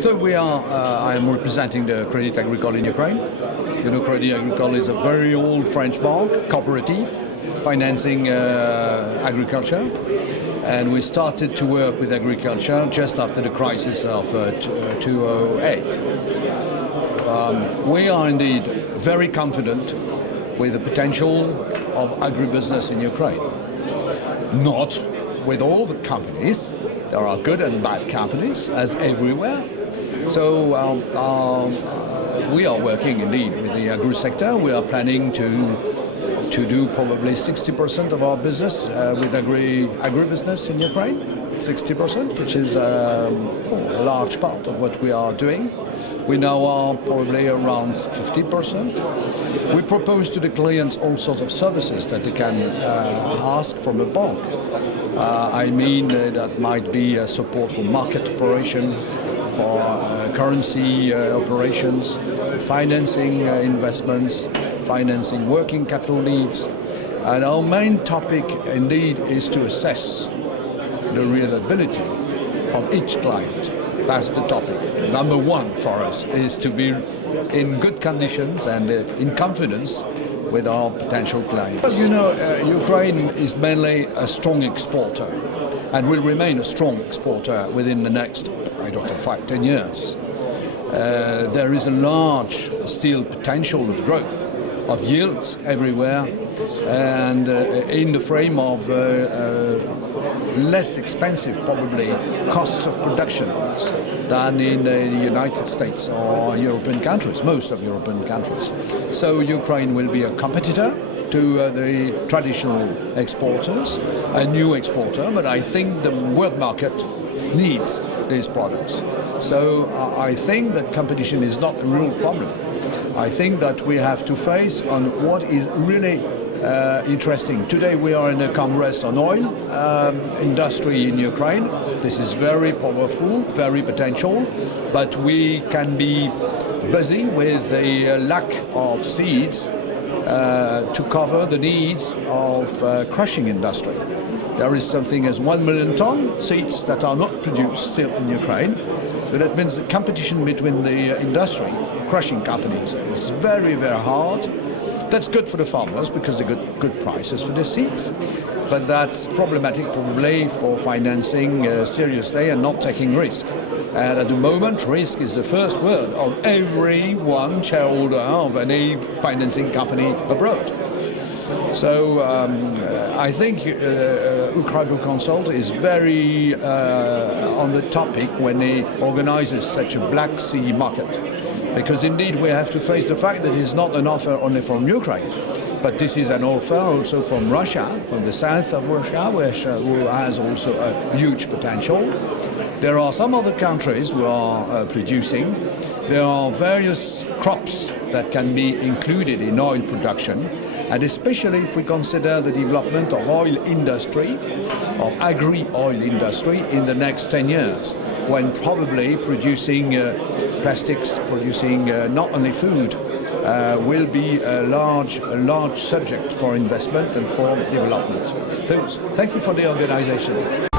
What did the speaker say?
So I am representing the Crédit Agricole in Ukraine. You know, Crédit Agricole is a very old French bank, cooperative, financing agriculture. And we started to work with agriculture just after the crisis of 2008. We are indeed very confident with the potential of agribusiness in Ukraine. Not with all the companies. There are good and bad companies, as everywhere. So we are working indeed with the agri sector. We are planning to do probably 60% of our business with agribusiness in Ukraine. 60%, which is a large part of what we are doing. We now are probably around 50%. We propose to the clients all sorts of services that they can ask from a bank. I mean, that might be support for market operation, for currency operations, financing investments, financing working capital needs. And our main topic indeed is to assess the reliability of each client. That's the topic. Number one for us is to be in good conditions and in confidence with our potential clients. You know, Ukraine is mainly a strong exporter and will remain a strong exporter within the next, I don't know, 5-10 years. There is a large still potential of growth, of yields everywhere, and in the frame of less expensive, probably, costs of production than in the United States or European countries, most of European countries. So Ukraine will be a competitor to the traditional exporters, a new exporter, but I think the world market needs these products. So I think that competition is not a real problem. I think that we have to face on what is really interesting. Today we are in a congress on oil industry in Ukraine. This is very powerful, very potential, but we can be busy with a lack of seeds to cover the needs of crushing industry. There is something as 1 million ton seeds that are not produced still in Ukraine. So that means the competition between the industry, crushing companies, is very, very hard. That's good for the farmers because they get good prices for the seeds, but that's problematic probably for financing seriously and not taking risk. And at the moment, risk is the first word of every one shareholder of any financing company abroad. So I think Agricole Consult is very on the topic when he organizes such a Black Sea market. Because indeed we have to face the fact that it's not an offer only from Ukraine, but this is an offer also from Russia, from the south of Russia, who has also a huge potential. There are some other countries who are producing. There are various crops that can be included in oil production, and especially if we consider the development of oil industry, of agri-oil industry in the next 10 years, when probably producing plastics, producing not only food, will be a large subject for investment and for development. Thank you for the organization.